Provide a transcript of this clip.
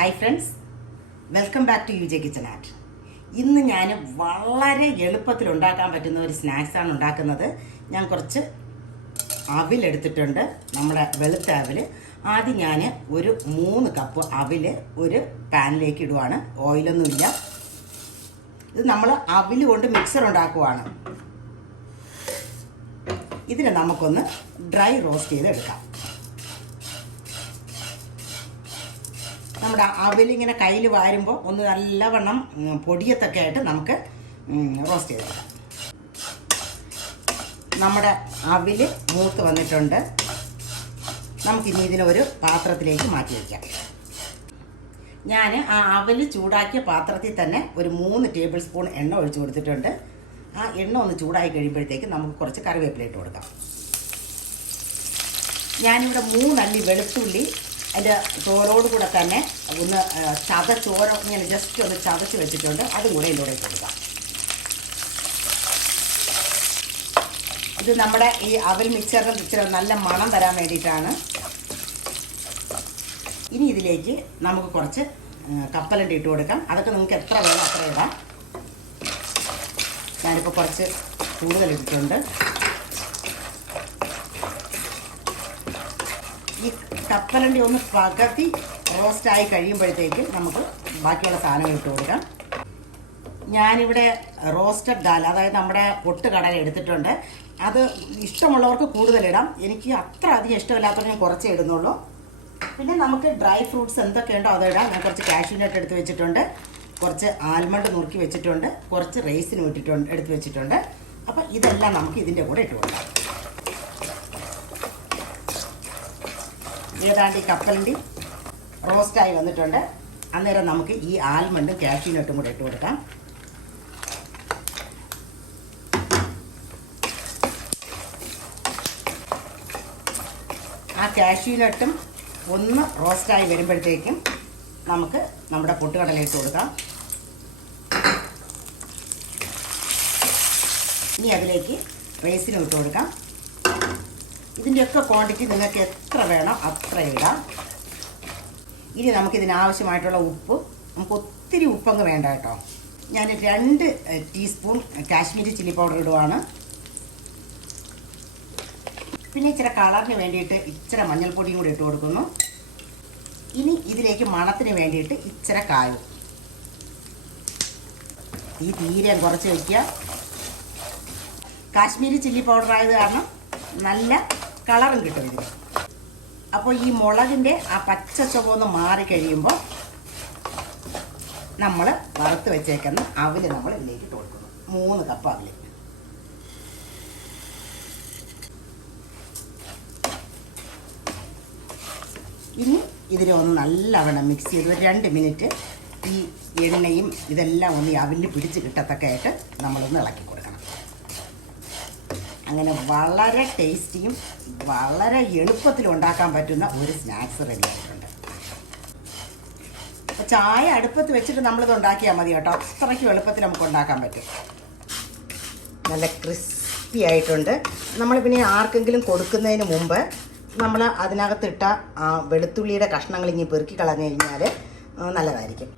Hi friends welcome back to U J kitchen art ഇന്ന് ഞാൻ വളരെ എളുപ്പത്തിൽ ഉണ്ടാക്കാൻ പറ്റുന്ന ഒരു സ്നാക്സാണ് ഉണ്ടാക്കുന്നത്. ഞാൻ കുറച്ച് അവിലെടുത്തിട്ടുണ്ട് നമ്മുടെ വെളുത്ത അവിൽ ആദ്യം ഞാൻ ഒരു മൂന്ന് കപ്പ് അവിൽ ഒരു പാനിലേക്ക് ഇടുവാണ്. ഓയിലൊന്നുമില്ല ഇത് നമ്മൾ അവിൽ കൊണ്ട് മിക്സർ ഉണ്ടാക്കുവാണ്. ഇതിനെ നമുക്കൊന്ന് ഡ്രൈ റോസ്റ്റ് ചെയ്ത് എടുക്കാം നമ്മുടെ അവലിങ്ങനെ കയ്യിൽ വാരുമ്പോൾ ഒന്ന് നല്ലവണ്ണം പൊടിയത്തൊക്കെ ആയിട്ട് നമുക്ക് റോസ്റ്റ് ചെയ്തെടുക്കാം നമ്മുടെ അവിൽ മൂത്ത് വന്നിട്ടുണ്ട്. നമുക്കിനി ഇതിനെ ഒരു പാത്രത്തിലേക്ക് മാറ്റി വയ്ക്കാം ഞാൻ ആ അവൽ ചൂടാക്കിയ പാത്രത്തിൽ തന്നെ ഒരു മൂന്ന് ടേബിൾ സ്പൂൺ എണ്ണ ഒഴിച്ചു കൊടുത്തിട്ടുണ്ട്. ആ എണ്ണ ഒന്ന് ചൂടായി കഴിയുമ്പോഴത്തേക്ക് നമുക്ക് കുറച്ച് കറിവേപ്പില ഇട്ട് കൊടുക്കാം. ഞാനിവിടെ മൂന്നല്ലി വെളുത്തുള്ളി അതിന്റെ ചോരോട് കൂടെ തന്നെ ഒന്ന് ചതച്ചോര ഇങ്ങനെ ജസ്റ്റ് ഒന്ന് ചതച്ച് വെച്ചിട്ടുണ്ട്. അതും കൂടെ ഇതിലൂടെ കൂടെ കൊടുക്കാം. ഇത് നമ്മുടെ ഈ അവൽ മിക്സറിന് ഇച്ചിരി നല്ല മണം തരാൻ വേണ്ടിയിട്ടാണ്. ഇനി ഇതിലേക്ക് നമുക്ക് കുറച്ച് കപ്പലണ്ടി ഇട്ട് കൊടുക്കാം. അതൊക്കെ നിങ്ങൾക്ക് എത്ര വേണം അത്ര ഇടാം. ഞാനിപ്പോൾ കുറച്ച് കൂടുതൽ ഇട്ടിട്ടുണ്ട്. ഈ കപ്പലണ്ടി ഒന്ന് പകർത്തി റോസ്റ്റായി കഴിയുമ്പോഴത്തേക്ക് നമുക്ക് ബാക്കിയുള്ള സാധനങ്ങൾ ഇട്ട് കൊടുക്കാം. ഞാനിവിടെ റോസ്റ്റഡ് ദാൽ അതായത് നമ്മുടെ പൊട്ട് കടല എടുത്തിട്ടുണ്ട്. അത് ഇഷ്ടമുള്ളവർക്ക് കൂടുതലിടാം എനിക്ക് അത്ര അധികം ഇഷ്ടമില്ലാത്തവർ ഞാൻ കുറച്ചേ ഇടുന്നുള്ളൂ. പിന്നെ നമുക്ക് ഡ്രൈ ഫ്രൂട്ട്സ് എന്തൊക്കെയുണ്ടോ അത് ഇടാം. ഞാൻ കുറച്ച് കാഷ്യൂ നട്ട് എടുത്ത് വെച്ചിട്ടുണ്ട്. കുറച്ച് ആൽമണ്ട് നുറുക്കി വെച്ചിട്ടുണ്ട്. കുറച്ച് റേസിനും ഇട്ടിട്ടുണ്ട് എടുത്ത് വെച്ചിട്ടുണ്ട്. അപ്പോൾ ഇതെല്ലാം നമുക്ക് ഇതിന്റെ കൂടെ ഇട്ട് കൊടുക്കാം. ഏതാണ്ട് ഈ കപ്പലിന്റെ റോസ്റ്റായി വന്നിട്ടുണ്ട്. അന്നേരം നമുക്ക് ഈ ആൽമണ്ടും കാഷ്യൂ നട്ടും കൂടെ ഇട്ട് കൊടുക്കാം. ആ കാഷ്യൂ നട്ടും ഒന്ന് റോസ്റ്റായി വരുമ്പോഴത്തേക്കും നമുക്ക് നമ്മുടെ പൊട്ടുകടല ഇട്ട് കൊടുക്കാം. ഇനി അതിലേക്ക് റേസിനും ഇട്ട് കൊടുക്കാം. ഇതിന്റെയൊക്കെ ക്വാണ്ടിറ്റി നിങ്ങൾക്ക് എത്ര വേണം അത്ര ഇടാം. ഇനി നമുക്കിതിനാവശ്യമായിട്ടുള്ള ഉപ്പ് നമുക്ക് ഒത്തിരി ഉപ്പങ്ങ് വേണ്ട കേട്ടോ. ഞാൻ രണ്ട് ടീസ്പൂൺ കാശ്മീരി ചില്ലി പൗഡർ ഇടുവാണ്. പിന്നെ ഇച്ചിരി കളറിന് വേണ്ടിയിട്ട് ഇച്ചിരി മഞ്ഞൾപ്പൊടിയും കൂടി ഇട്ട് കൊടുക്കുന്നു. ഇനി ഇതിലേക്ക് മണത്തിന് വേണ്ടിയിട്ട് ഇച്ചിരി കായും. ഈ തീരെ കുറച്ച് വയ്ക്കുക കാശ്മീരി ചില്ലി പൗഡർ ആയത് കാരണം നല്ല കളറും കിട്ടും ഇതിന്. അപ്പോൾ ഈ മുളകിന്റെ ആ പച്ച ചുവന്ന് മാറി കഴിയുമ്പോൾ നമ്മൾ വറുത്ത് വെച്ചേക്കുന്ന അവൽ നമ്മൾ ഇതിലേക്ക് ഇട്ട് കൊടുക്കുന്നു. മൂന്ന് കപ്പ് അവൽ. ഇനി ഇതിനെ ഒന്ന് നല്ലവണ്ണം മിക്സ് ചെയ്ത് ഒരു രണ്ട് മിനിറ്റ് ഈ എണ്ണയും ഇതെല്ലാം ഒന്ന് ഈ അവിലിൽ പിടിച്ച് കിട്ടത്തക്ക ആയിട്ട് നമ്മളൊന്ന് ഇളക്കി കൊടുക്കണം അങ്ങനെ വളരെ ടേസ്റ്റിയും വളരെ എളുപ്പത്തിൽ ഉണ്ടാക്കാൻ പറ്റുന്ന ഒരു സ്നാക്സ് റെഡി ആയിട്ടുണ്ട്. അപ്പോൾ ചായ അടുപ്പത്ത് വെച്ചിട്ട് നമ്മളിത് ഉണ്ടാക്കിയാൽ മതി കേട്ടോ. അത്രയ്ക്കും എളുപ്പത്തിൽ നമുക്ക് ഉണ്ടാക്കാൻ പറ്റും. നല്ല ക്രിസ്പി ആയിട്ടുണ്ട്. നമ്മൾ പിന്നെ ആർക്കെങ്കിലും കൊടുക്കുന്നതിന് മുമ്പ് നമ്മൾ അതിനകത്തിട്ട ആ വെളുത്തുള്ളിയുടെ കഷ്ണങ്ങൾ ഇനി പെറുക്കി കളഞ്ഞു കഴിഞ്ഞാൽ നല്ലതായിരിക്കും.